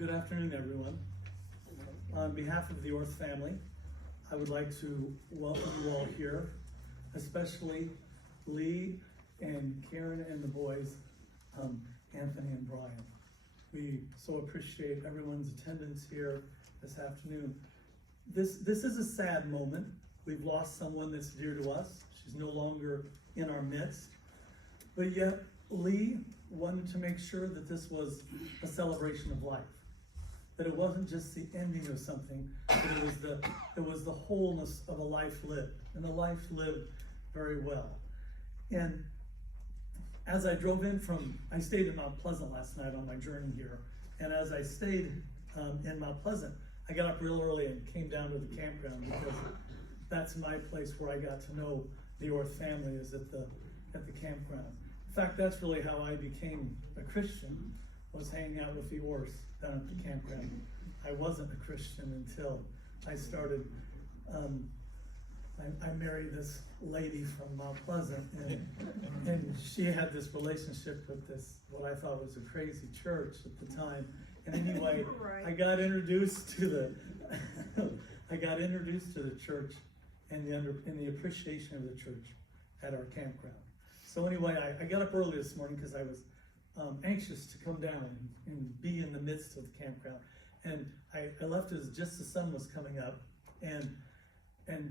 Good afternoon, everyone. On behalf of the Ourth family, I would like to welcome you all here, especially Lee and Karen and the boys, Anthony and Brian. We so appreciate everyone's attendance here this afternoon. This is a sad moment. We've lost someone that's dear to us. She's no longer in our midst. But yet, Lee wanted to make sure that this was a celebration of life. That it wasn't just the ending of something, but it was the wholeness of a life lived, and a life lived very well. And as I drove in I stayed in Mount Pleasant last night on my journey here, and as I stayed in Mount Pleasant, I got up real early and came down to the campground because that's my place where I got to know the Ourth family, is at the campground. In fact, that's really how I became a Christian, was hanging out with the Ourth down at the campground. I wasn't a Christian until I started, I married this lady from Mount Pleasant, and she had this relationship with this, what I thought was a crazy church at the time. And anyway, Right. I got introduced to the church and the appreciation of the church at our campground. So anyway, I got up early this morning because I was anxious to come down and be in the midst of the campground. And I left as just the sun was coming up, and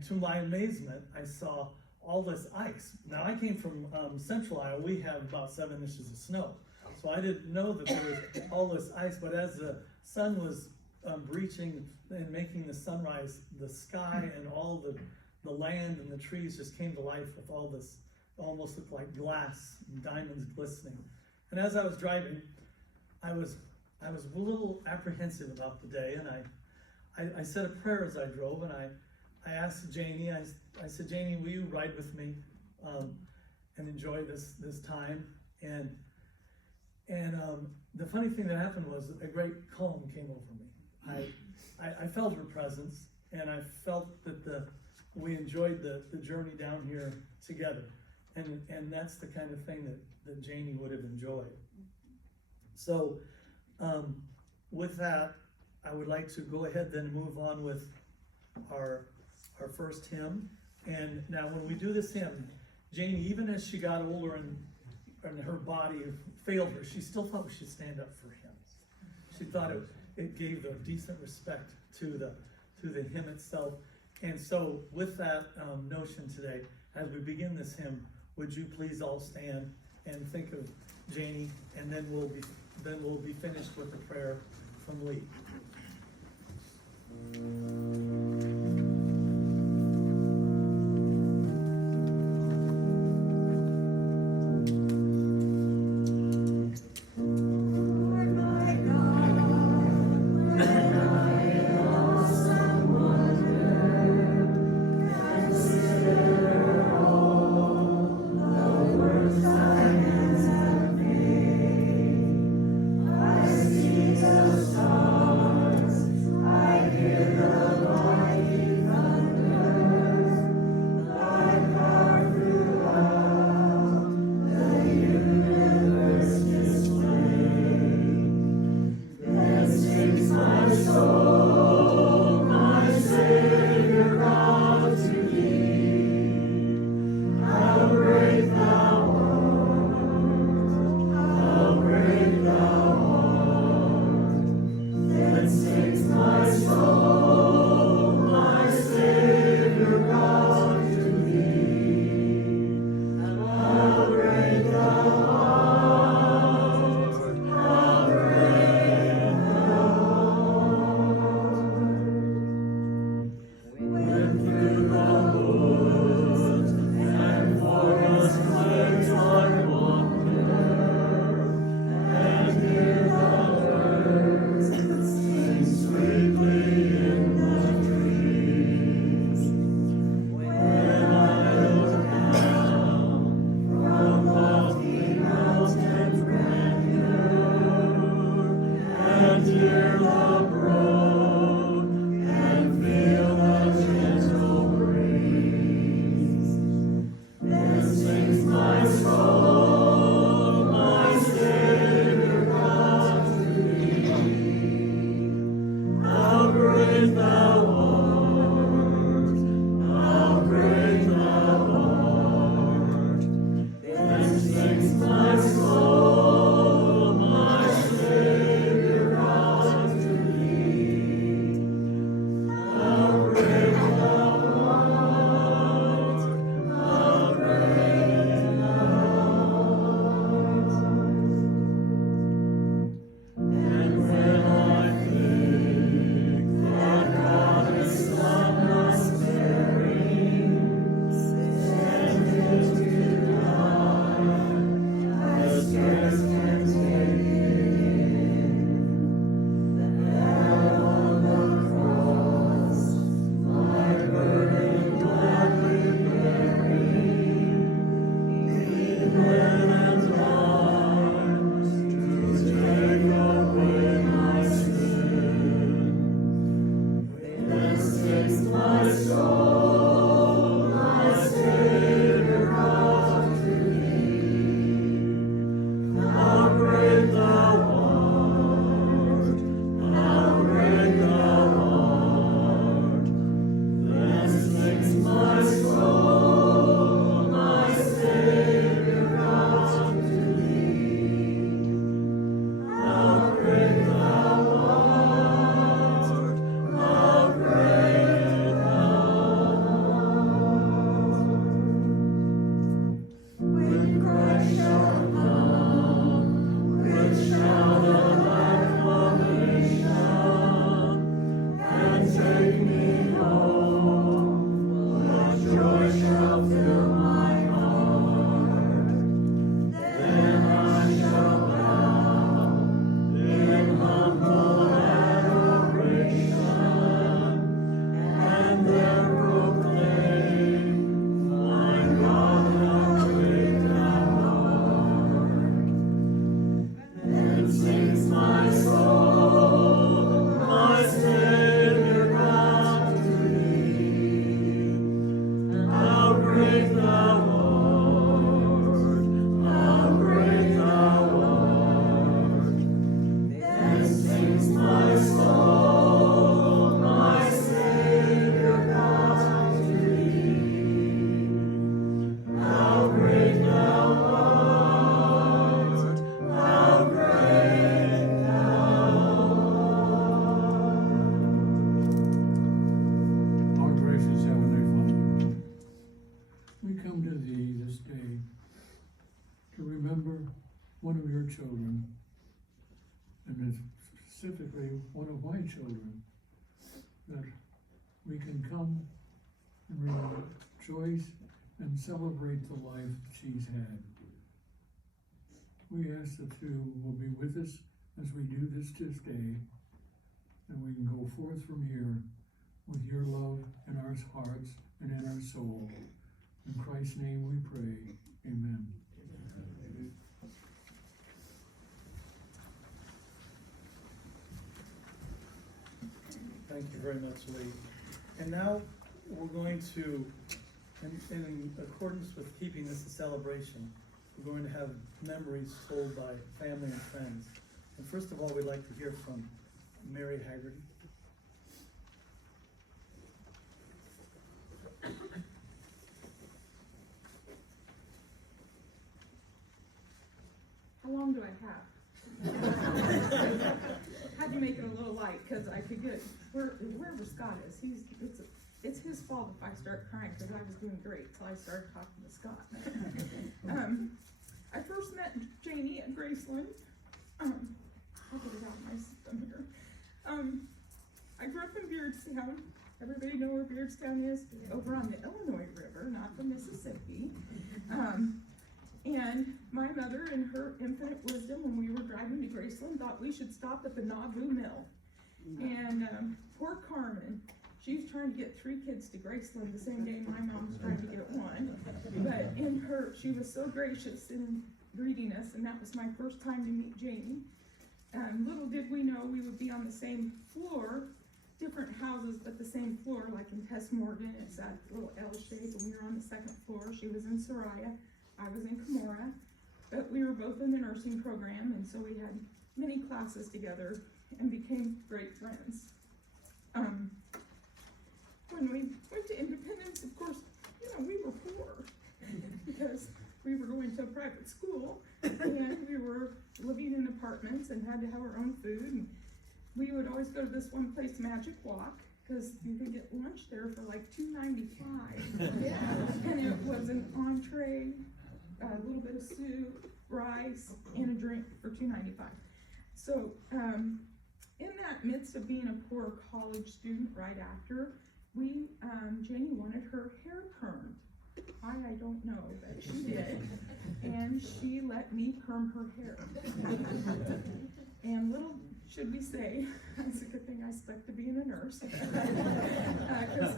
to my amazement, I saw all this ice. Now, I came from central Iowa. We have about 7 inches of snow. So I didn't know that there was all this ice, but as the sun was breaching and making the sunrise, the sky and all the land and the trees just came to life with all this, almost looked like glass and diamonds glistening. And as I was driving, I was a little apprehensive about the day, and I said a prayer as I drove, and I asked Janie, I said, Janie, will you ride with me and enjoy this time? And the funny thing that happened was a great calm came over me. I felt her presence, and I felt that we enjoyed the journey down here together. And that's the kind of thing that Janie would have enjoyed. So with that, I would like to go ahead then and move on with our first hymn. And now when we do this hymn, Janie, even as she got older and her body failed her, she still thought we should stand up for hymns. She thought it gave a decent respect to the hymn itself. And so with that notion today, as we begin this hymn, would you please all stand and think of Janie, and then we'll be finished with a prayer from Lee. I hear the Lord. to remember one of your children, and specifically one of my children, that we can come and rejoice and celebrate the life she's had. We ask that you will be with us as we do this day, and we can go forth from here with your love in our hearts and in our soul. In Christ's name we pray, amen. Thank you very much, Lee. And now we're going to, in accordance with keeping this a celebration, we're going to have memories told by family and friends. And first of all, we'd like to hear from Mary Haggerty. How long do I have? Had to make it a little light because I could get wherever Scott is. It's his fault if I start crying because I was doing great till I started talking to Scott. I first met Janie at Graceland. I'll get it out of my system here. I grew up in Beardstown. Everybody know where Beardstown is? Over on the Illinois River, not the Mississippi. And my mother, in her infinite wisdom, when we were driving to Graceland, thought we should stop at the Nauvoo Mill. And poor Carmen, she was trying to get 3 kids to Graceland the same day my mom was trying to get 1. But she was so gracious in greeting us, and that was my first time to meet Janie. Little did we know we would be on the same floor, different houses, but the same floor, like in Tess Morgan. It's that little L shape, and we were on the 2nd floor. She was in Soraya. I was in Camorra, but we were both in the nursing program, and so we had many classes together and became great friends. When we went to Independence, of course, we were poor because we were going to a private school and we were living in apartments and had to have our own food. And we would always go to this one place, Magic Walk, because you could get lunch there for like $2.95. Yeah. And it was an entree, a little bit of soup, rice, and a drink for $2.95. So in that midst of being a poor college student right after, Janie wanted her hair permed. I don't know, but she did. And she let me perm her hair. And little should we say, it's a good thing I stuck to being a nurse. Because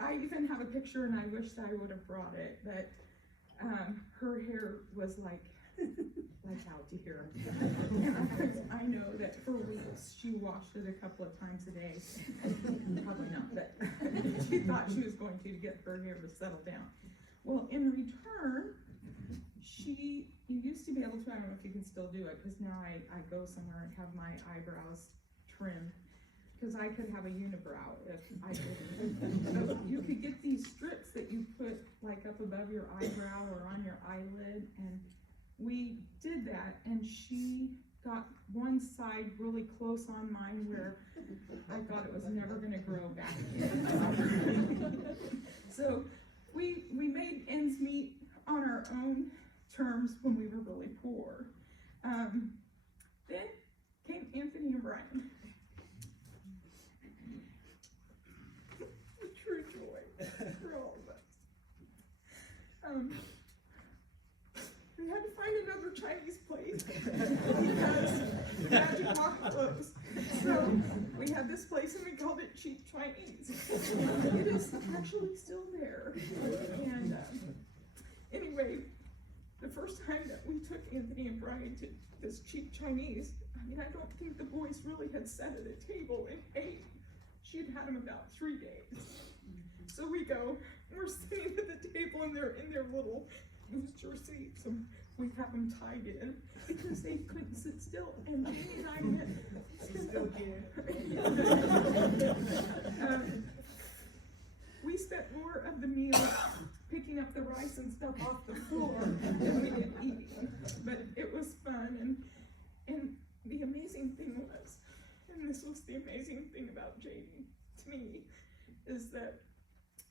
I even have a picture, and I wished I would have brought it, but her hair was like out to here. I know that for weeks she washed it a couple of times a day. Probably not, but she thought she was going to get her hair to settle down. Well, in return, you used to be able to, I don't know if you can still do it, because now I go somewhere and have my eyebrows trimmed, because I could have a unibrow if I didn't. So you could get these strips that you put like up above your eyebrow or on your eyelid, and we did that, and she got one side really close on mine where I thought it was never going to grow back again. So we made ends meet on our own terms when we were really poor. Then came Anthony and Brian. A true joy for all of us. We had to find another Chinese place because Magic Walk closed. So we had this place and we called it Cheap Chinese. It is actually still there. And anyway, the first time that we took Anthony and Brian to this Cheap Chinese, I don't think the boys really had sat at a table and ate. She had had them about 3 days. So we go, and we're sitting at the table and they're in their little booster seats, and we have them tied in because they couldn't sit still. And Janie and I we spent more of the meal picking up the rice and stuff off the floor than we did eating. But it was fun, and the amazing thing was, and this was the amazing thing about Janie to me, is that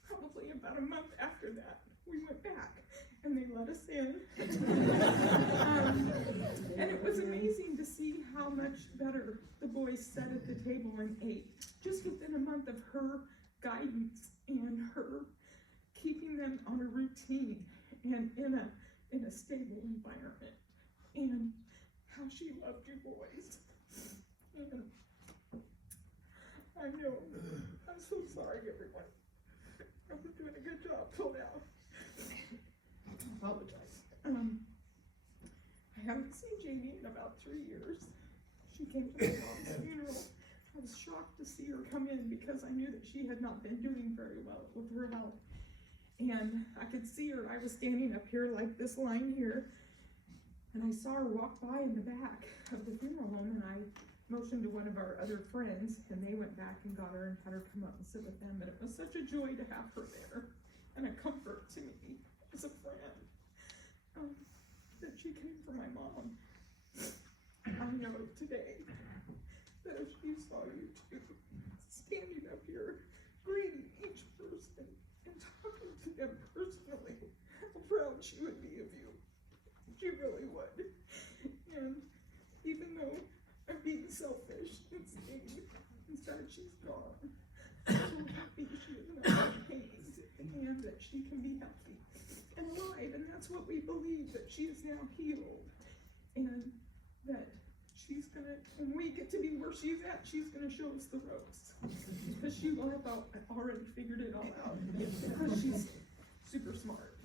probably about a month after that, we went back and they let us in And it was amazing to see how much better the boys sat at the table and ate, just within a month of her guidance and her keeping them on a routine and in a stable environment, and how she loved you boys. And I know, I'm so sorry, everyone. I've been doing a good job till now. I apologize. I haven't seen Janie in about 3 years. She came to my mom's funeral. I was shocked to see her come in because I knew that she had not been doing very well with her health. And I could see her. I was standing up here like this line here, and I saw her walk by in the back of the funeral home, and I motioned to one of our other friends, and they went back and got her and had her come up and sit with them. And it was such a joy to have her there, and a comfort to me as a friend, that she came for my mom. I know today that if she saw you two standing up here, greeting each person and talking to them personally, how proud she would be of you. She really would. And even though I'm being selfish and saying instead she's gone, I'm so happy she is not in pain and that she can be healthy and alive. And that's what we believe, that she is now healed, and that she's gonna, when we get to be where she's at, she's gonna show us the ropes, because she will have already figured it all out, because she's super smart.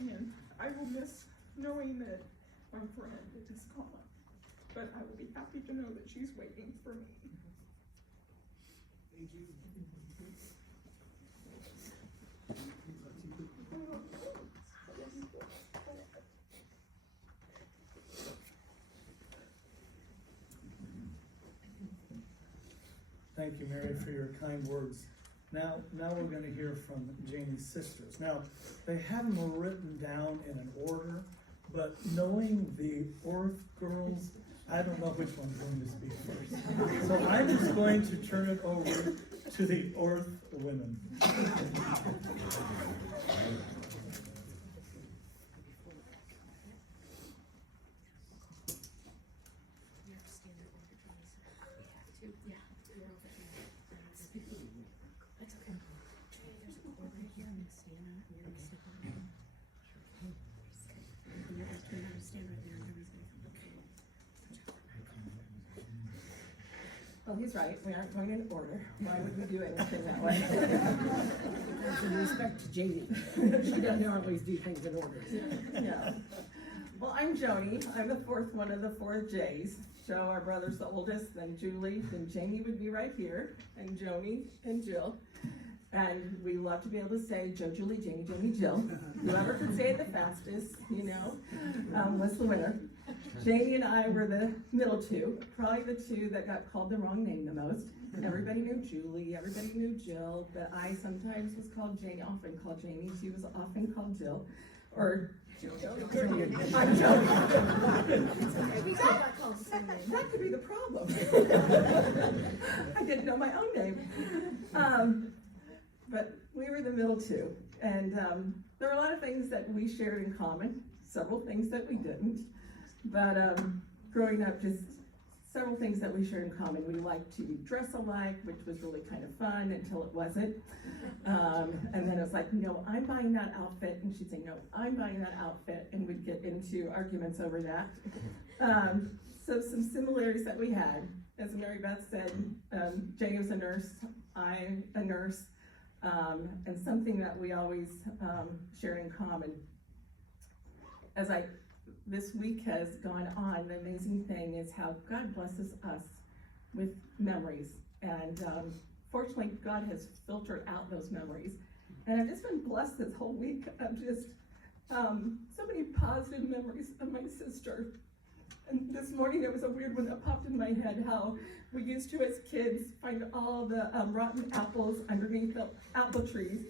And I will miss knowing that my friend is gone, but I will be happy to know that she's waiting for me. Thank you. Thank you, Mary, for your kind words. Now we're going to hear from Janie's sisters. Now, they have them written down in an order, but knowing the Ourth girls, I don't know which one's going to speak first. So I'm just going to turn it over to the Ourth women. Well, he's right, we aren't going in order. Why would we do anything that way? That's in respect to Janie. She doesn't always do things in order. Yeah. Well, I'm Joni. I'm the fourth one of the four J's. Joe, our brother's the oldest, then Julie, then Janie would be right here, and Joni and Jill. And we love to be able to say Joe, Julie, Janie, Joni, Jill. Whoever could say it the fastest, was the winner. Janie and I were the middle two, probably the two that got called the wrong name the most. Everybody knew Julie, everybody knew Jill, but I sometimes was called Janie, often called Janie. She was often called Jill, or I'm joking. That could be the problem. I didn't know my own name. But we were the middle two, and there were a lot of things that we shared in common, several things that we didn't. But growing up, just several things that we shared in common. We liked to dress alike, which was really kind of fun until it wasn't. And then it was like, no, I'm buying that outfit. And she'd say, no, I'm buying that outfit. And we'd get into arguments over that. So some similarities that we had, as Mary Beth said, Janie was a nurse, I'm a nurse, and something that we always share in common. This week has gone on, the amazing thing is how God blesses us with memories. And fortunately, God has filtered out those memories. And I've just been blessed this whole week of just so many positive memories of my sister. And this morning, there was a weird one that popped in my head, how we used to, as kids, find all the rotten apples underneath the apple trees,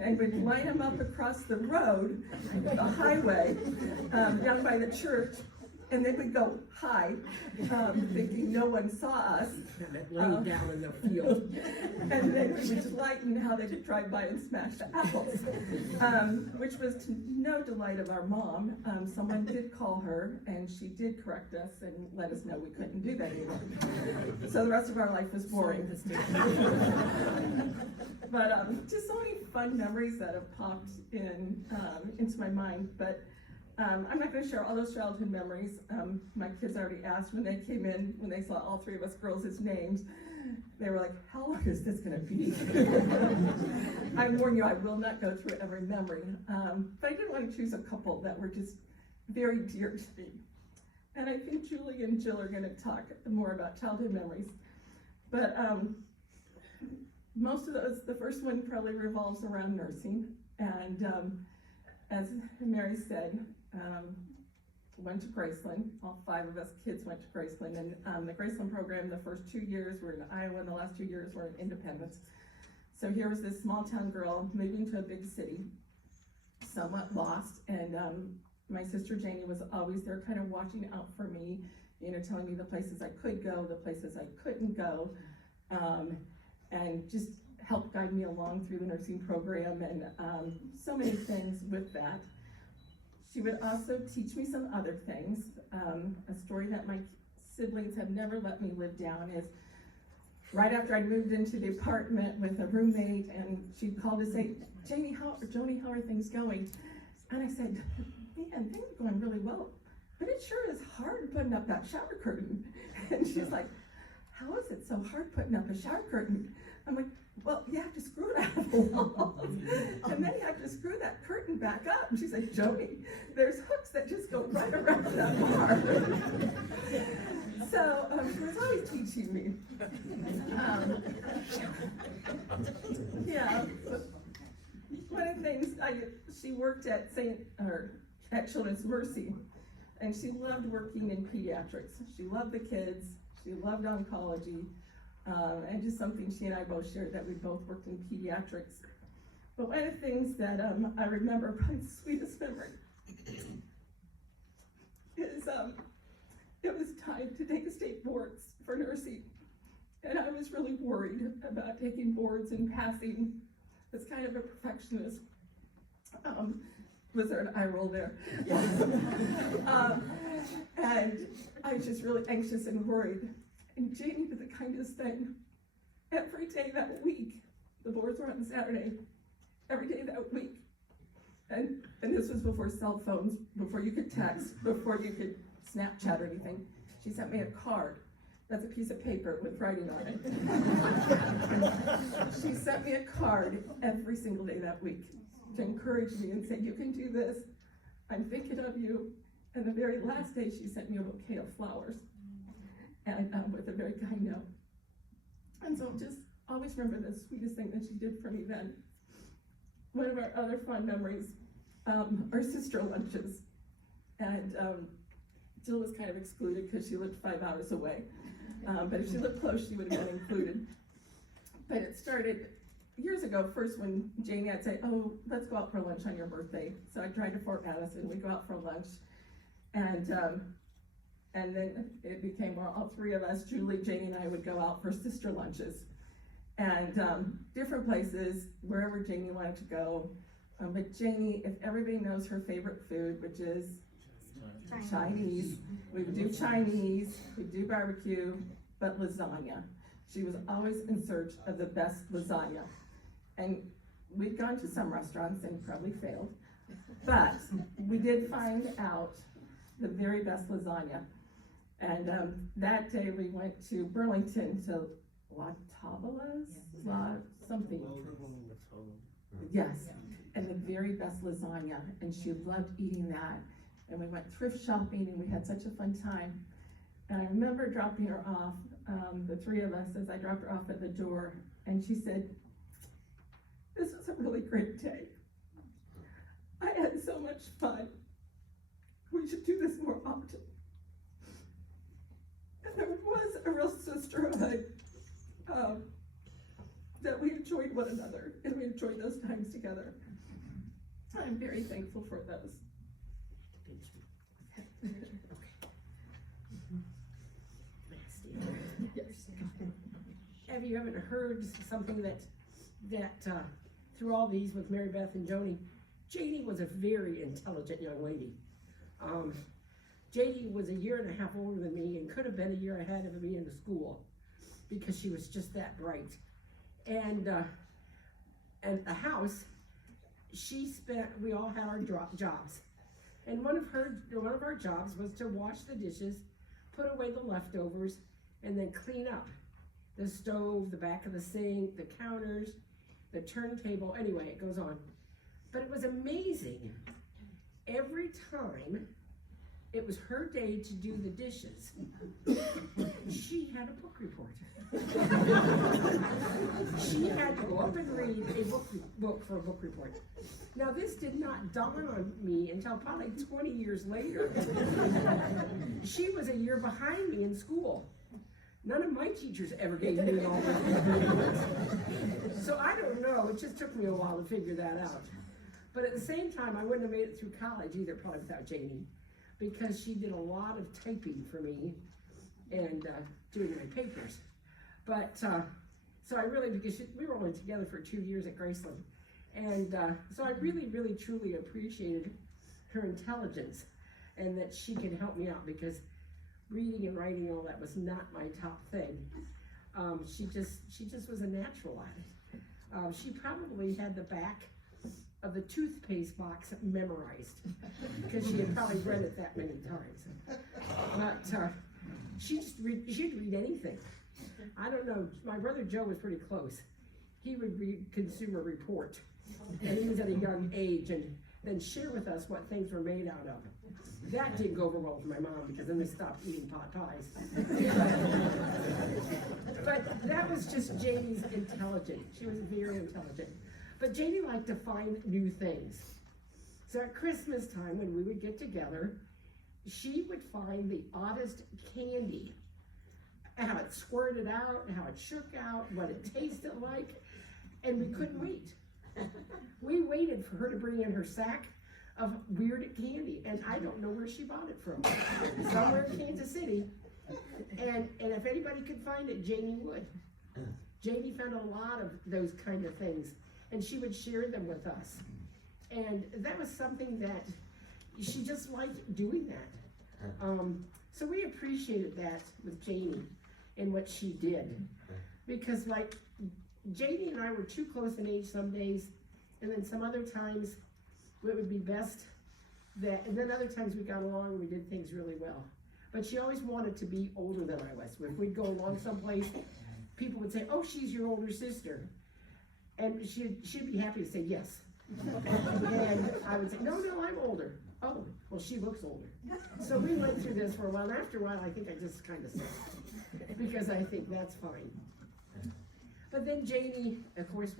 and we'd line them up across the road, the highway, down by the church, and then we'd go hide, thinking no one saw us. Laying down in the field. And then we would lighten how they could drive by and smash the apples, which was to no delight of our mom. Someone did call her, and she did correct us and let us know we couldn't do that anymore. So the rest of our life was boring. But just so many fun memories that have popped into my mind. But I'm not going to share all those childhood memories. My kids already asked when they came in, when they saw all three of us girls' names. They were like, how long is this going to be? I warn you, I will not go through every memory. But I did want to choose a couple that were just very dear to me. And I think Julie and Jill are going to talk more about childhood memories. But most of those, the first one probably revolves around nursing. And as Mary said, went to Graceland. All 5 of us kids went to Graceland. And the Graceland program, the first 2 years were in Iowa, and the last 2 years were in Independence. So here was this small town girl moving to a big city, somewhat lost. And my sister Janie was always there kind of watching out for me, you know, telling me the places I could go, the places I couldn't go, and just helped guide me along through the nursing program and so many things with that. She would also teach me some other things. A story that my siblings have never let me live down is right after I moved into the apartment with a roommate, and she'd call to say, Janie, how are things going? And I said, man, things are going really well, but it sure is hard putting up that shower curtain. And she's like, how is it so hard putting up a shower curtain? I'm like, well, you have to screw it out of the wall, and then you have to screw that curtain back up. And she's like, Joni, there's hooks that just go right around that bar. So she was always teaching me. Yeah, one of the things, she worked at Children's Mercy, and she loved working in pediatrics. She loved the kids, she loved oncology. And just something she and I both shared, that we both worked in pediatrics. But one of the things that I remember, probably the sweetest memory, is it was time to take state boards for nursing. And I was really worried about taking boards and passing. As kind of a perfectionist. Was there an eye roll there? And I was just really anxious and worried. And Janie did the kindest thing. Every day that week, the boards were on Saturday, every day that week. And this was before cell phones, before you could text, before you could Snapchat or anything. She sent me a card. That's a piece of paper with writing on it. She sent me a card every single day that week to encourage me and say, you can do this. I'm thinking of you. And the very last day, she sent me a bouquet of flowers. And with a very kind note. And so just always remember the sweetest thing that she did for me then. One of our other fond memories are sister lunches. And Jill was kind of excluded because she lived 5 hours away. But if she lived close, she would have been included. But it started years ago, first when Janie, I'd say, oh, let's go out for lunch on your birthday. So I'd drive to Fort Madison, we'd go out for lunch. And then it became where all 3 of us, Julie, Janie, and I would go out for sister lunches. And different places, wherever Janie wanted to go. But Janie, if everybody knows her favorite food, which is Chinese. We would do Chinese, we'd do barbecue, but lasagna. She was always in search of the best lasagna. And we'd gone to some restaurants and probably failed. But we did find out the very best lasagna. And that day we went to Burlington to La Tavola's, something. Yes, and the very best lasagna, and she loved eating that. And we went thrift shopping, and we had such a fun time. And I remember dropping her off, the 3 of us, as I dropped her off at the door, and she said, this was a really great day. I had so much fun. We should do this more often. And there was a real sisterhood, that we enjoyed one another, and we enjoyed those times together. I'm very thankful for those. have you haven't heard something that through all these with Mary Beth and Joni, Janie was a very intelligent young lady. Janie was a year and a half older than me and could have been a year ahead of me in the school because she was just that bright. And the house, we all had our jobs. And one of our jobs was to wash the dishes, put away the leftovers, and then clean up the stove, the back of the sink, the counters, the turntable, anyway, it goes on. But it was amazing. Every time it was her day to do the dishes, she had a book report. She had to go up and read a book for a book report. Now this did not dawn on me until probably 20 years later. She was a year behind me in school. None of my teachers ever gave me all those reports. So I don't know, it just took me a while to figure that out. But at the same time, I wouldn't have made it through college either, probably without Janie, because she did a lot of typing for me and doing my papers. But, so I really, because we were only together for 2 years at Graceland. And so I really, really, truly appreciated her intelligence and that she could help me out because reading and writing all that was not my top thing. She just was a natural at it. She probably had the back of the toothpaste box memorized because she had probably read it that many times. But she'd read anything. I don't know, my brother Joe was pretty close. He would read Consumer Report, and he was at a young age, and then share with us what things were made out of. That didn't go over well with my mom because then they stopped eating pot pies. But that was just Janie's intelligence. She was very intelligent. But Janie liked to find new things. So at Christmas time, when we would get together, she would find the oddest candy. How it squirted out, how it shook out, what it tasted like, and we couldn't wait. We waited for her to bring in her sack of weird candy, and I don't know where she bought it from. Somewhere in Kansas City, and if anybody could find it, Janie would. Janie found a lot of those kind of things, and she would share them with us. And that was something that she just liked doing that. So we appreciated that with Janie and what she did. Because like Janie and I were too close in age some days, and then some other times it would be best that, and then other times we got along and we did things really well. But she always wanted to be older than I was. If we'd go along someplace, people would say, oh, she's your older sister. And she'd be happy to say yes. And I would say, no, I'm older. Oh, well, she looks older. So we went through this for a while, and after a while, I think I just kind of stopped, because I think that's fine. But then Janie, of course,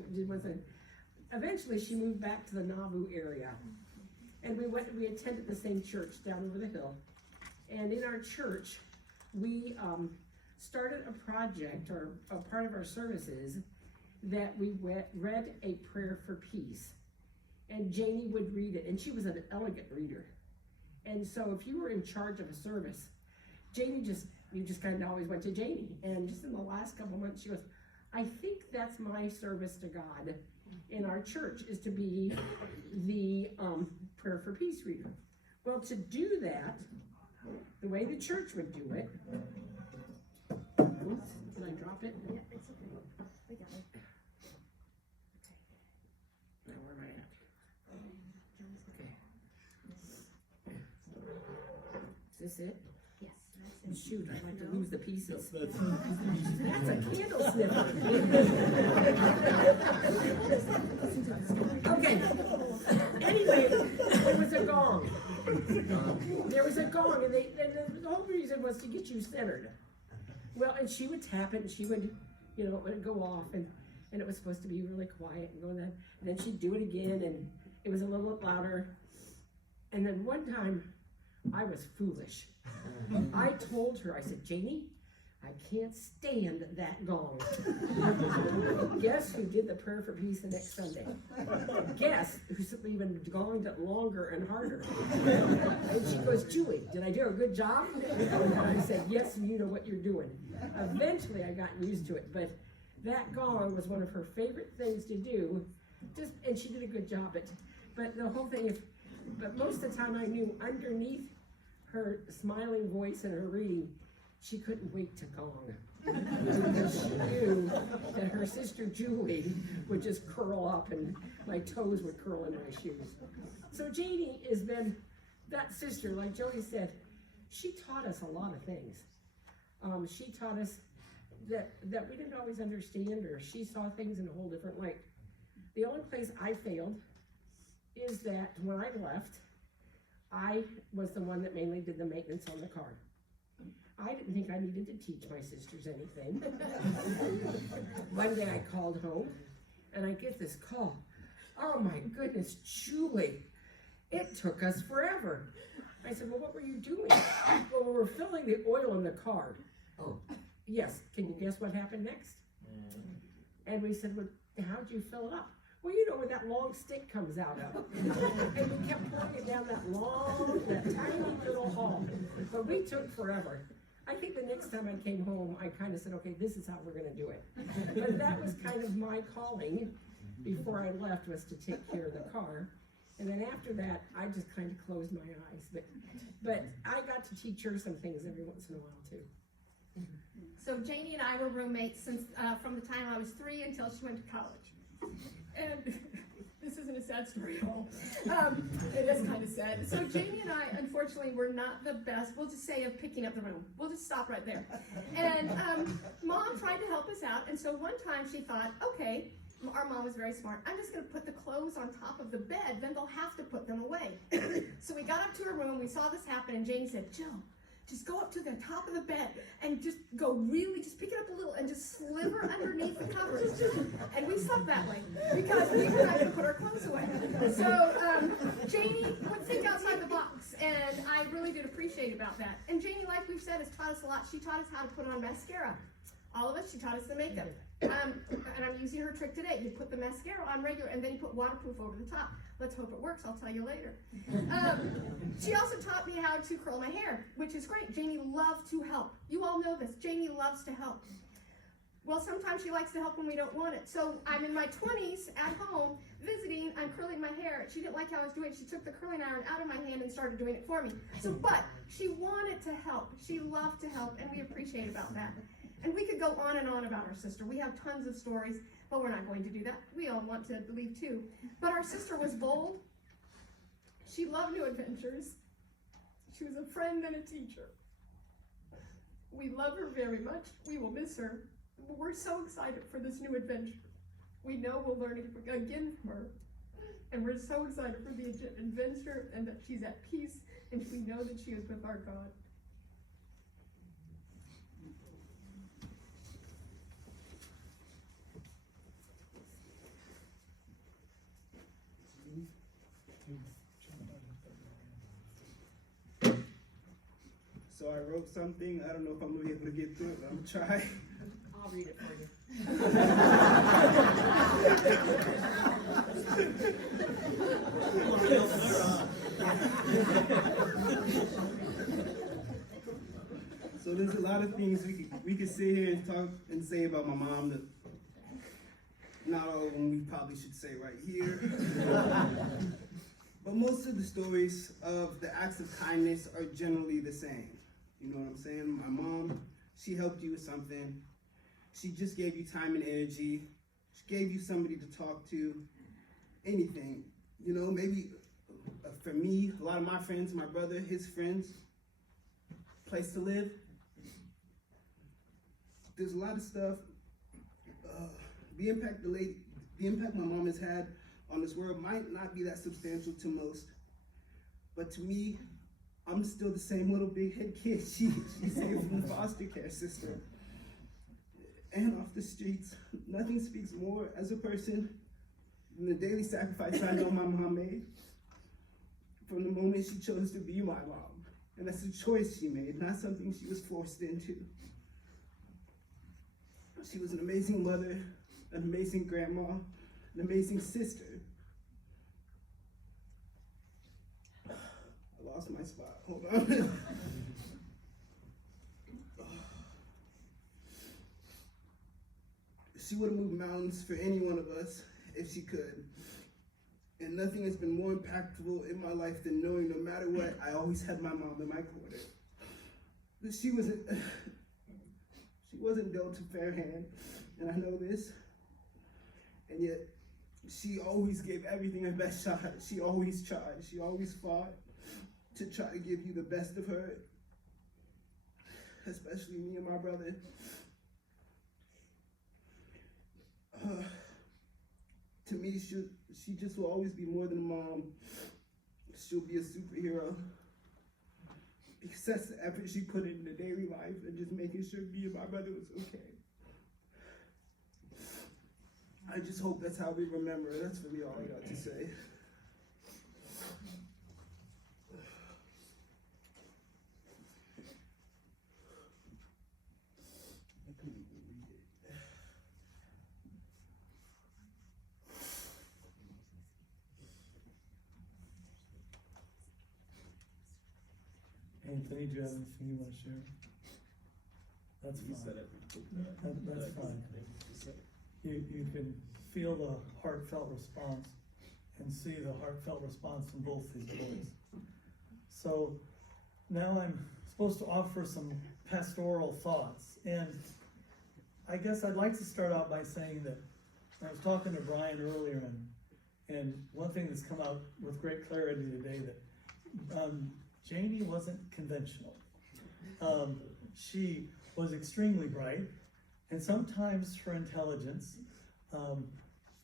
eventually she moved back to the Nauvoo area. And we attended the same church down over the hill. And in our church, we started a project, or a part of our services, that we read a prayer for peace. And Janie would read it, and she was an elegant reader. And so if you were in charge of a service, you just kind of always went to Janie. And just in the last couple months, she goes, I think that's my service to God in our church, is to be the prayer for peace reader. Well, to do that, the way the church would do it, oops, did I drop it? Yeah, it's okay. I got it. Now where am I at? Okay. Is this it? Yes, that's it. Shoot, I'd like to lose the pieces. That's That's a candle sniffer. Okay. Anyway, there was a gong. There was a gong, and the whole reason was to get you centered. Well, and she would tap it, and she would, let it go off, and it was supposed to be really quiet and going on. And then she'd do it again, and it was a little bit louder. And then one time, I was foolish. I told her, I said, Janie, I can't stand that gong. Guess who did the prayer for peace the next Sunday? Guess who's even gonged it longer and harder? And she goes, Julie, did I do a good job? And I said, yes, you know what you're doing. Eventually I got used to it, but that gong was one of her favorite things to do, and she did a good job at, but the whole thing is, but most of the time I knew underneath her smiling voice and her reading, she couldn't wait to gong. Because she knew that her sister Julie would just curl up and my toes would curl in my shoes. So Janie has been that sister, like Joey said, she taught us a lot of things. She taught us that we didn't always understand, or she saw things in a whole different light. The only place I failed is that when I left, I was the one that mainly did the maintenance on the car. I didn't think I needed to teach my sisters anything. One day I called home and I get this call. Oh my goodness, Julie, it took us forever. I said, well, what were you doing? Well, we were filling the oil in the car. Oh, yes, can you guess what happened next? And we said, well, how'd you fill it up? Well, you know where that long stick comes out of. And we kept pouring it down that tiny little hall. But we took forever. I think the next time I came home, I kind of said, okay, this is how we're gonna do it. But that was kind of my calling before I left, was to take care of the car. And then after that, I just kind of closed my eyes. But I got to teach her some things every once in a while too. So Janie and I were roommates since from the time I was 3 until she went to college. And this isn't a sad story at all. It is kind of sad. So Janie and I, unfortunately, were not the best, we'll just say, of picking up the room. We'll just stop right there. And Mom tried to help us out, and so one time she thought, okay, our mom was very smart, I'm just gonna put the clothes on top of the bed, then they'll have to put them away. So we got up to her room, we saw this happen, and Janie said, Jill, just go up to the top of the bed and just go really, just pick it up a little and just sliver underneath the covers. And we slept that way because we were not going to put our clothes away. So Janie would think outside the box, and I really did appreciate about that. And Janie, like we've said, has taught us a lot. She taught us how to put on mascara. All of us, she taught us the makeup. And I'm using her trick today. You put the mascara on regular, and then you put waterproof over the top. Let's hope it works. I'll tell you later. She also taught me how to curl my hair, which is great. Janie loves to help. You all know this. Janie loves to help. Well, sometimes she likes to help when we don't want it. So I'm in my 20s at home visiting. I'm curling my hair. She didn't like how I was doing it. She took the curling iron out of my hand and started doing it for me. But she wanted to help. She loved to help, and we appreciate about that. And we could go on and on about our sister. We have tons of stories, but we're not going to do that. We all want to believe too. But our sister was bold. She loved new adventures. She was a friend and a teacher. We love her very much. We will miss her. We're so excited for this new adventure. We know we'll learn again from her. And we're so excited for the adventure, and that she's at peace, and we know that she is with our God. So I wrote something. I don't know if I'm gonna be able to get through it, but I'm gonna try. I'll read it for you. So there's a lot of things we could sit here and talk and say about my mom that not all of them we probably should say right here. But most of the stories of the acts of kindness are generally the same. You know what I'm saying? My mom, she helped you with something. She just gave you time and energy. She gave you somebody to talk to. Anything. You know, maybe for me, a lot of my friends, my brother, his friends, place to live. There's a lot of stuff. The impact my mom has had on this world might not be that substantial to most, but to me, I'm still the same little big head kid she saved from the foster care system and off the streets. Nothing speaks more as a person than the daily sacrifice I know my mom made from the moment she chose to be my mom. And that's a choice she made, not something she was forced into. She was an amazing mother, an amazing grandma, an amazing sister. I lost my spot, hold on. she would have moved mountains for any one of us if she could. And nothing has been more impactful in my life than knowing no matter what, I always had my mom in my corner. She wasn't dealt a fair hand, and I know this. And yet, she always gave everything her best shot. She always tried. She always fought to try to give you the best of her, especially me and my brother. To me, she just will always be more than a mom. She'll be a superhero. Because that's the effort she put in the daily life and just making sure me and my brother was okay. I just hope that's how we remember her. That's really all I got to say. Anthony, do you have anything you want to share? That's fine. That's fine. You can feel the heartfelt response and see the heartfelt response from both these boys. So now I'm supposed to offer some pastoral thoughts, and I guess I'd like to start out by saying that I was talking to Brian earlier, and one thing that's come out with great clarity today, that Janie wasn't conventional. She was extremely bright, and sometimes her intelligence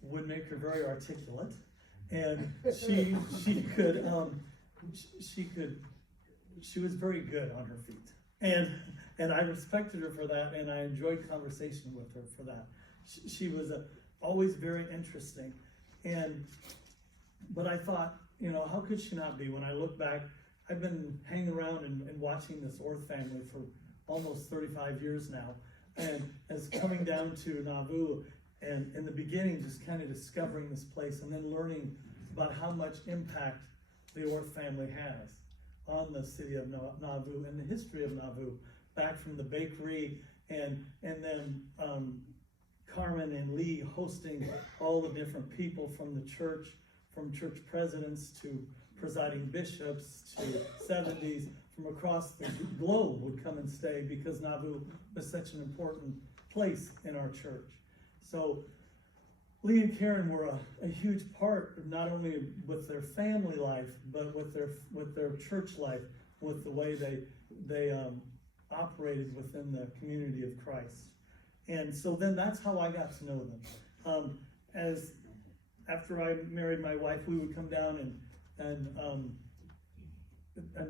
would make her very articulate, and she was very good on her feet, and I respected her for that, and I enjoyed conversation with her for that. She was always very interesting, but I thought, how could she not be? When I look back, I've been hanging around and watching this Ourth family for almost 35 years now, and as coming down to Nauvoo, and in the beginning just kind of discovering this place and then learning about how much impact the Ourth family has on the city of Nauvoo and the history of Nauvoo, back from the bakery and then Carmen and Lee hosting all the different people from the church, from church presidents to presiding bishops to 70s from across the globe would come and stay because Nauvoo was such an important place in our church. So Lee and Karen were a huge part, not only with their family life, but with their church life, with the way they operated within the community of Christ. And so then that's how I got to know them. After I married my wife, we would come down and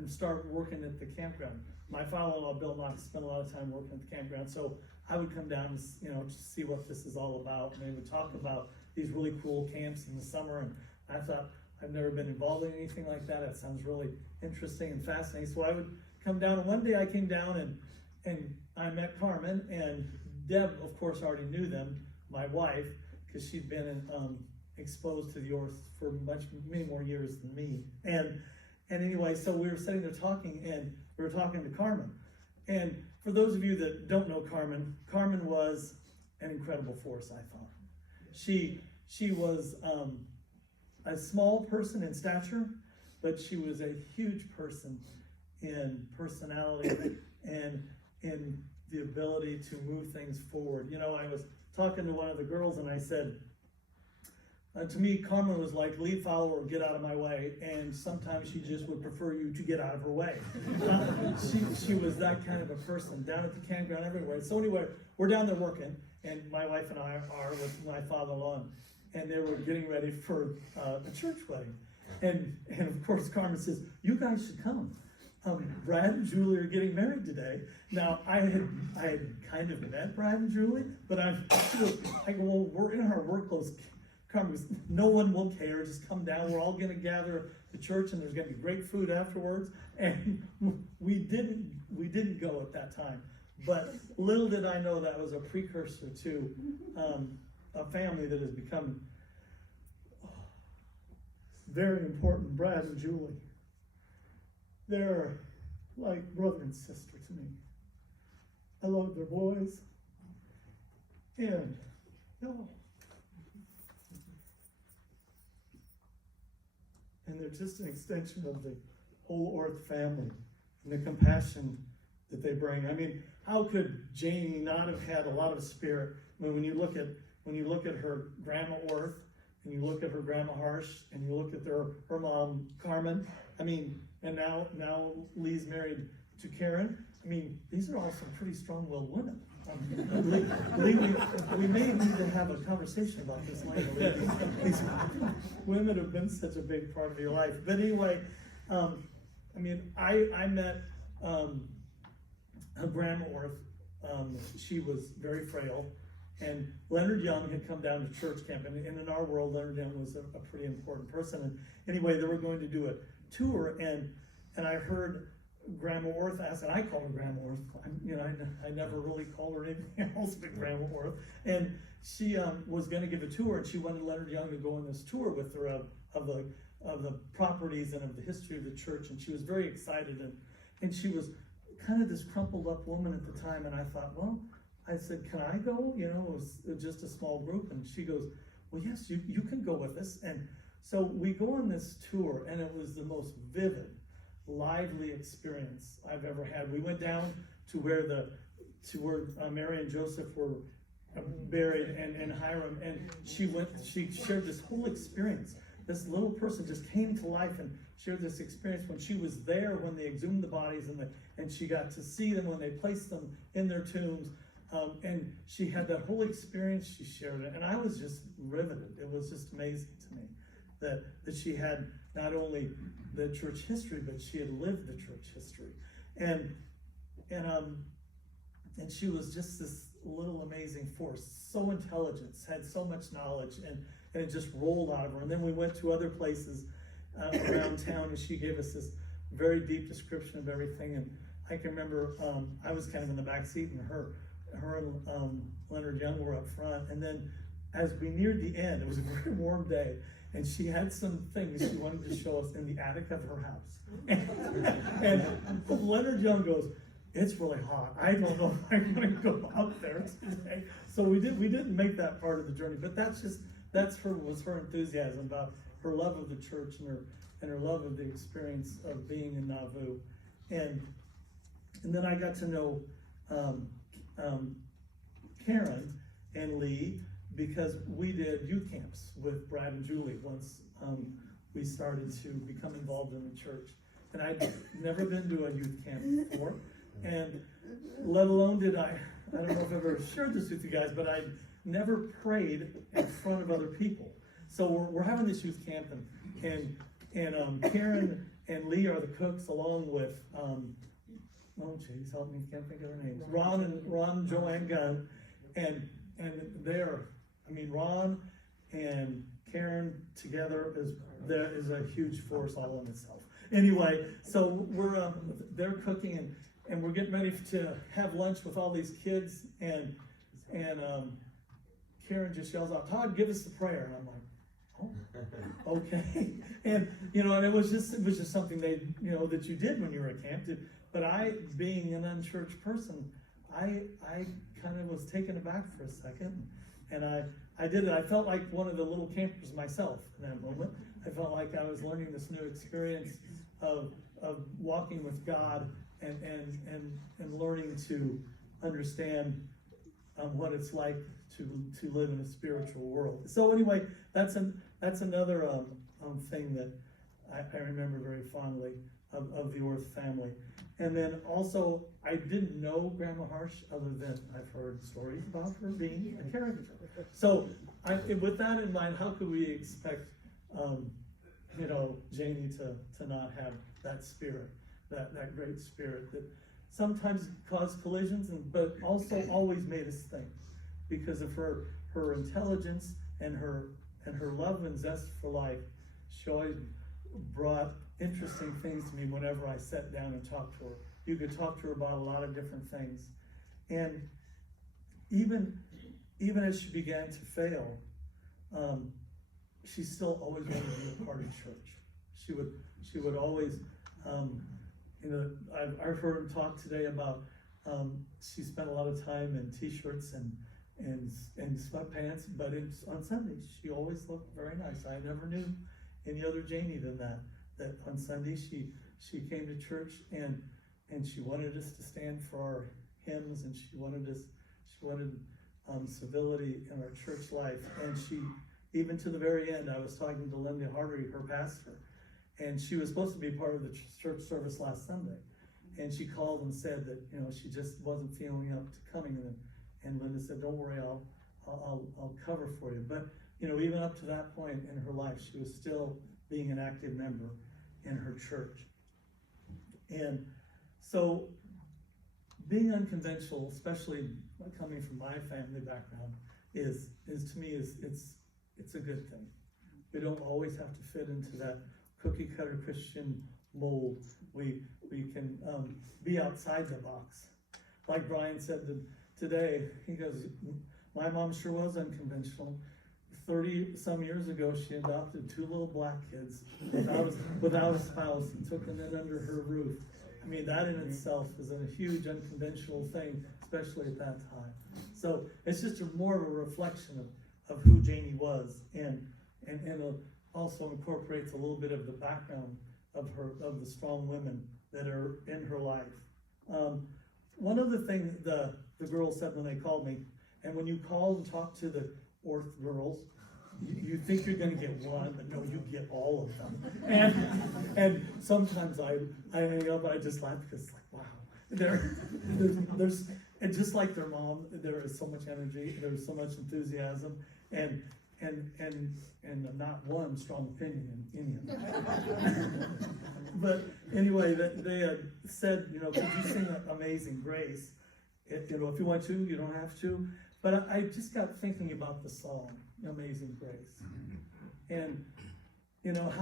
start working at the campground. My father-in-law, Bill Knox, spent a lot of time working at the campground, so I would come down to see what this is all about, and they would talk about these really cool camps in the summer, and I thought, I've never been involved in anything like that. It sounds really interesting and fascinating. So I would come down, and one day I came down and I met Carmen, and Deb, of course, already knew them, my wife, because she'd been exposed to the Ourth for many more years than me. And anyway, so we were sitting there talking, and we were talking to Carmen. And for those of you that don't know Carmen, Carmen was an incredible force, I thought. She was a small person in stature, but she was a huge person in personality and in the ability to move things forward. I was talking to one of the girls, and I said, to me, Carmen was like, lead follower, get out of my way, and sometimes she just would prefer you to get out of her way. She was that kind of a person, down at the campground, everywhere. So anyway, we're down there working, and my wife and I are with my father-in-law, and they were getting ready for a church wedding. And of course, Carmen says, you guys should come. Brad and Julie are getting married today. Now, I had kind of met Brad and Julie, but I go, well, we're in our work clothes. Carmen goes, no one will care, just come down, we're all gonna gather at the church, and there's gonna be great food afterwards. And we didn't go at that time, but little did I know that was a precursor to a family that has become very important. Brad and Julie, they're like brother and sister to me. I love their boys, and No. And they're just an extension of the whole Ourth family and the compassion that they bring. I mean, how could Janie not have had a lot of spirit? I mean, when you look at her grandma Ourth, and you look at her grandma Harsh, and you look at her mom Carmen. I mean, and now Lee's married to Karen. I mean, these are all some pretty strong-willed women. Lee, we may need to have a conversation about this later. These women have been such a big part of your life. But anyway, I mean, I met her grandma Ourth. She was very frail, and Leonard Young had come down to church camp, and in our world, Leonard Young was a pretty important person. And anyway, they were going to do a tour, and I heard Grandma Ourth asked, and I called her Grandma Ourth. I never really called her anything else but Grandma Ourth. And she was going to give a tour, and she wanted Leonard Young to go on this tour with her of the properties and of the history of the church. And she was very excited, and she was kind of this crumpled up woman at the time. And I thought, well, I said, can I go? You know, it was just a small group. And she goes, well, yes, you can go with us. And so we go on this tour, and it was the most vivid, lively experience I've ever had. We went down to where Mary and Joseph were buried, and Hiram, and she shared this whole experience. This little person just came to life and shared this experience when she was there, when they exhumed the bodies, and she got to see them when they placed them in their tombs. And she had that whole experience, she shared it, and I was just riveted. It was just amazing to me that she had not only the church history, but she had lived the church history. And she was just this little amazing force, so intelligent, had so much knowledge, and it just rolled out of her. And then we went to other places around town, and she gave us this very deep description of everything. And I can remember I was kind of in the back seat, and her and Leonard Young were up front. And then as we neared the end, it was a very warm day, and she had some things she wanted to show us in the attic of her house. And Leonard Young goes, it's really hot. I don't know if I'm going to go out there today. So we didn't make that part of the journey, but was her enthusiasm about her love of the church and her love of the experience of being in Nauvoo. And then I got to know Karen and Lee, because we did youth camps with Brad and Julie once we started to become involved in the church. And I'd never been to a youth camp before, and let alone did I don't know if I've ever shared this with you guys, but I never prayed in front of other people. So we're having this youth camp, and Karen and Lee are the cooks, along with oh geez, help me, can't think of their names. Ron and Joanne Gunn, and they're, I mean, Ron and Karen together is a huge force all in itself. Anyway, so they're cooking, and we're getting ready to have lunch with all these kids, and Karen just yells out, "Todd, give us the prayer," and I'm like, oh, okay. And and it was just something that you did when you were at camp. But I, being an unchurched person, I kind of was taken aback for a second, and I did it. I felt like one of the little campers myself in that moment. I felt like I was learning this new experience of walking with God and learning to understand what it's like to live in a spiritual world. So anyway, that's another thing that I remember very fondly of the Ourth family. And then also, I didn't know Grandma Harsh other than I've heard stories about her being a caregiver. So with that in mind, how could we expect Janie to not have that spirit, that great spirit that sometimes caused collisions, but also always made us think, because of her intelligence and her love and zest for life. She always brought interesting things to me whenever I sat down and talked to her. You could talk to her about a lot of different things. And even as she began to fail, she still always wanted to be a part of church. She would always, I've heard him talk today about she spent a lot of time in t-shirts and sweatpants, but on Sundays, she always looked very nice. I never knew any other Janie than that on Sunday she came to church and she wanted us to stand for our hymns, and she wanted civility in our church life. And she, even to the very end, I was talking to Linda Hardery, her pastor, and she was supposed to be part of the church service last Sunday. And she called and said that, she just wasn't feeling up to coming. And Linda said, don't worry, I'll cover for you. But, even up to that point in her life, she was still being an active member in her church. And so being unconventional, especially coming from my family background, is to me, it's a good thing. We don't always have to fit into that cookie cutter Christian mold. We can be outside the box. Like Brian said today, he goes, my mom sure was unconventional. 30 some years ago, she adopted 2 little black kids without a spouse and took them in under her roof. I mean, that in itself is a huge unconventional thing, especially at that time. So it's just more of a reflection of who Janie was, and also incorporates a little bit of the background of the strong women that are in her life. One of the things the girls said when they called me, and when you call and talk to the Ourth girls, you think you're going to get one, but no, you get all of them. And sometimes I hang up and I just laugh because it's like, wow, there's and just like their mom, there is so much energy, there's so much enthusiasm, and not one strong opinion in any of them. But anyway, they had said, could you sing Amazing Grace? If you want to, you don't have to. But I just got thinking about the song, Amazing Grace. And,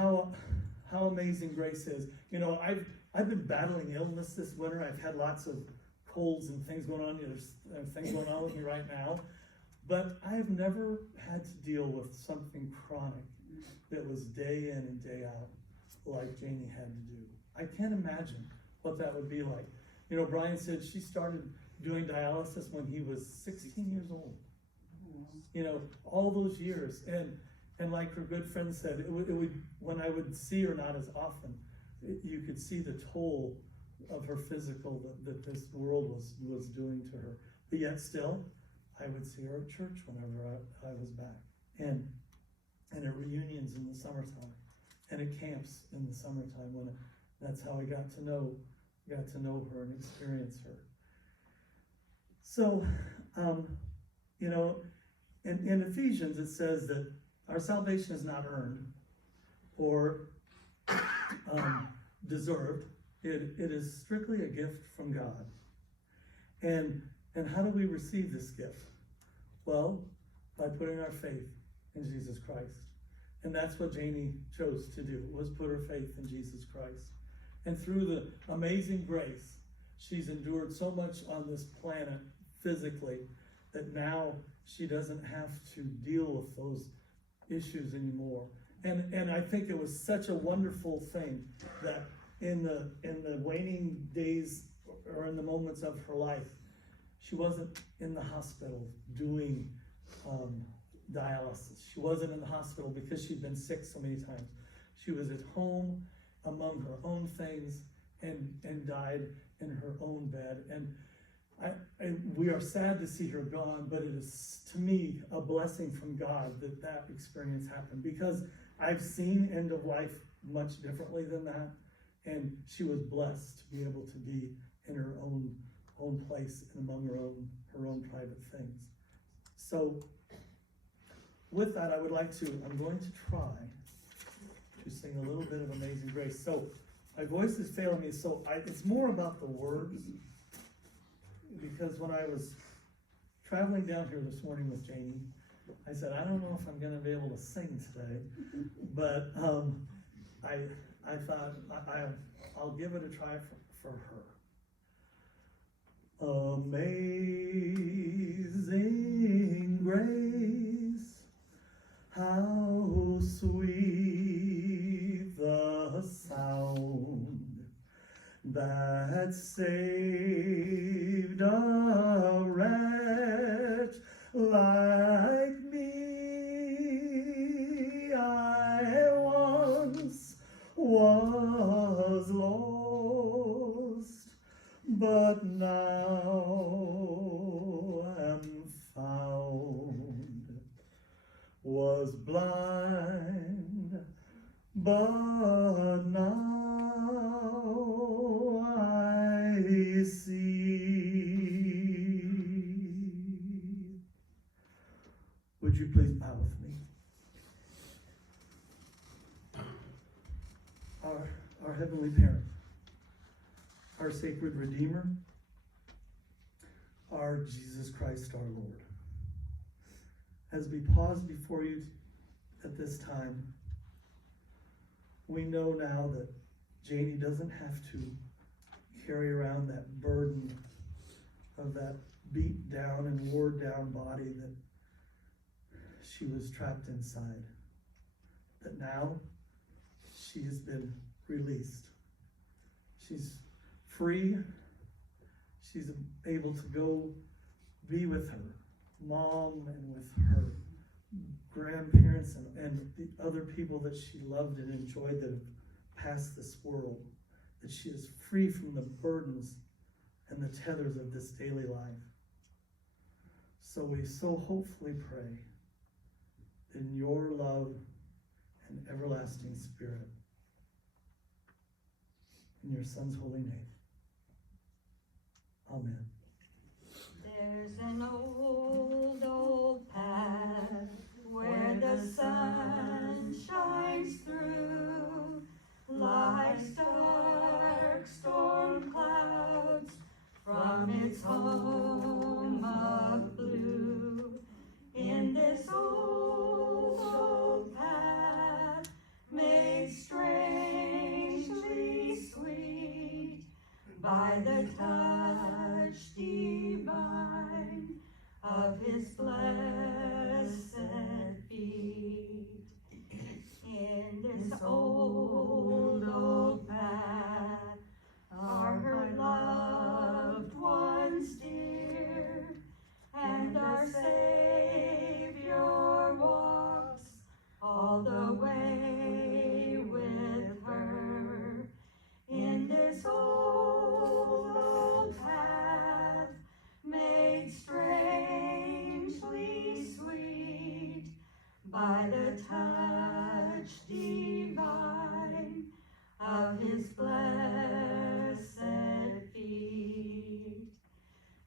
how amazing grace is. I've been battling illness this winter. I've had lots of colds and things going on. There's things going on with me right now. But I have never had to deal with something chronic that was day in and day out like Janie had to do. I can't imagine what that would be like. Brian said she started doing dialysis when he was 16 years old. All those years. And like her good friend said, it would when I would see her, not as often, you could see the toll of her physical that this world was doing to her. But yet still, I would see her at church whenever I was back. And at reunions in the summertime, and at camps in the summertime, that's how I got to know her and experience her. So, in Ephesians it says that our salvation is not earned or deserved. It is strictly a gift from God. And how do we receive this gift? Well, by putting our faith in Jesus Christ. And that's what Janie chose to do, was put her faith in Jesus Christ. And through the amazing grace, she's endured so much on this planet physically that now she doesn't have to deal with those issues anymore. And I think it was such a wonderful thing that in the waning days or in the moments of her life, she wasn't in the hospital doing dialysis. She wasn't in the hospital because she'd been sick so many times. She was at home among her own things and died in her own bed. And we are sad to see her gone, but it is, to me, a blessing from God that experience happened, because I've seen end of life much differently than that, and she was blessed to be able to be in her own place and among her own private things. So with that, I'm going to try to sing a little bit of Amazing Grace. So my voice is failing me, so it's more about the words, because when I was traveling down here this morning with Janie, I said, I don't know if I'm going to be able to sing today, but I thought I'll give it a try for her. Amazing grace, how sweet the sound that saved a wretch like but now am found, was blind, but now I see. Would you please bow with me? Our Heavenly Parent, our sacred Redeemer, our Jesus Christ our Lord. As we pause before you at this time, we know now that Janie doesn't have to carry around that burden of that beat down and wore down body that she was trapped inside. That now she has been released. She's free. She's able to go be with her mom and with her grandparents and the other people that she loved and enjoyed that have passed this world. That she is free from the burdens and the tethers of this daily life. So we so hopefully pray in your love and everlasting Spirit. In your Son's holy name. Amen. There's an old, old path where the sun shines through. Life's dark storm clouds from its home of blue. In this old, old path made strangely sweet by the touch divine of his blessed feet. In this old, old path are her loved ones dear, and our Savior walks all the way with her. In this old, old path made strangely sweet by the touch divine of his blessed feet.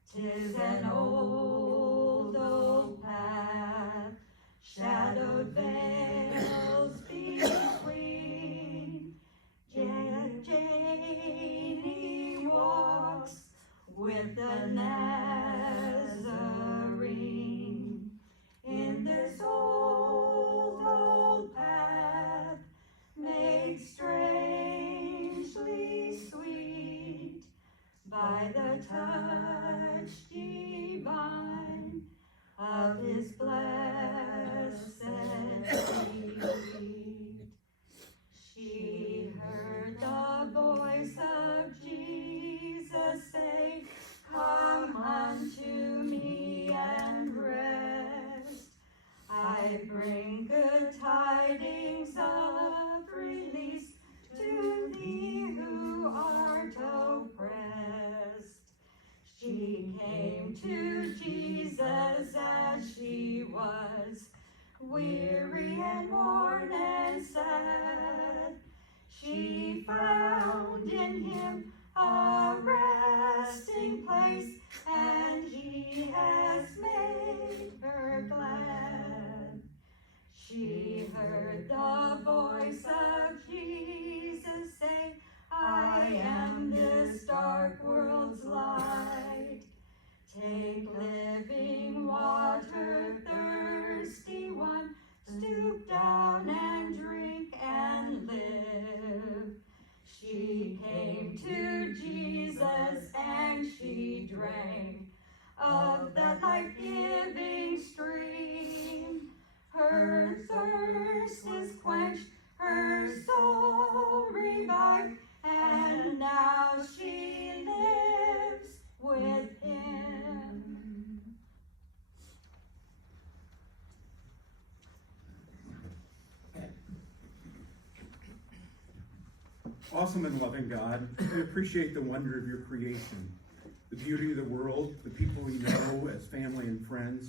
'Tis an old, old path, shadowed veils between, yet Janie walks with the Nazarene. In this old, old path made strangely sweet by the touch divine of his blessed feet. She heard the voice of Jesus say, "Come unto me and rest. I bring good tidings of release to thee who art oppressed." She came to Jesus as she was, weary and worn and sad. She found in him a resting place, and he has made her glad. She heard the voice of Jesus say, "I am this dark world's light. Take living water, thirsty one, stoop down and drink and live." She came to Jesus and she drank of that life-giving stream. Her thirst is quenched, her soul revived, and now she lives with him. Awesome and loving God, we appreciate the wonder of your creation. the beauty of the world, the people we know as family and friends,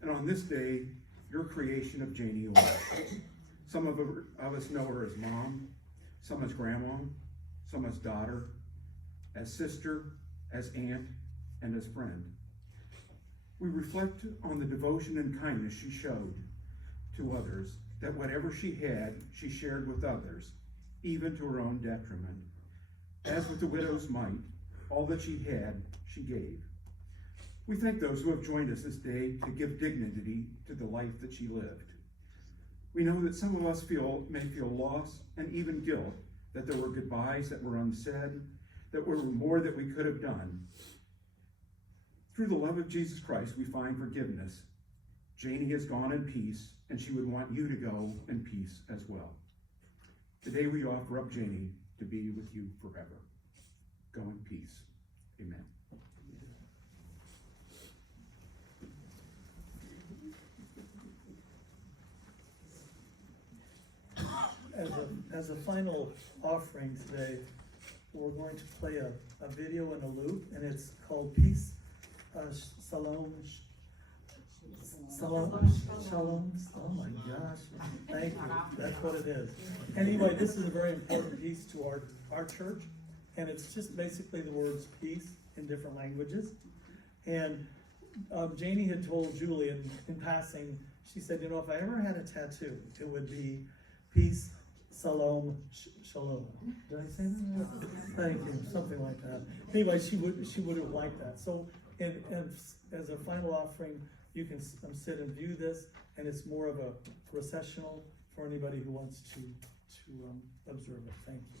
and on this day, your creation of Janie Ourth. Some of us know her as mom, some as grandma, some as daughter, as sister, as aunt, and as friend. We reflect on the devotion and kindness she showed to others, that whatever she had, she shared with others, even to her own detriment. As with the widow's mite, all that she had, she gave. We thank those who have joined us this day to give dignity to the life that she lived. We know that some of us may feel loss and even guilt that there were goodbyes that were unsaid, that were more that we could have done. Through the love of Jesus Christ, we find forgiveness. Janie has gone in peace, and she would want you to go in peace as well. Today we offer up Janie to be with you forever. Go in peace. Amen. As a final offering today, we're going to play a video in a loop, and it's called Peace, Shalom. Shalom. Oh my gosh, thank you. That's what it is. Anyway, this is a very important piece to our church, and it's just basically the words peace in different languages. And Janie had told Julie in passing, she said, you know, if I ever had a tattoo, it would be peace, shalom, shalom. Did I say that? Thank you, something like that. Anyway, she would have liked that. So, and as a final offering, you can sit and view this, and it's more of a processional for anybody who wants to observe it. Thank you.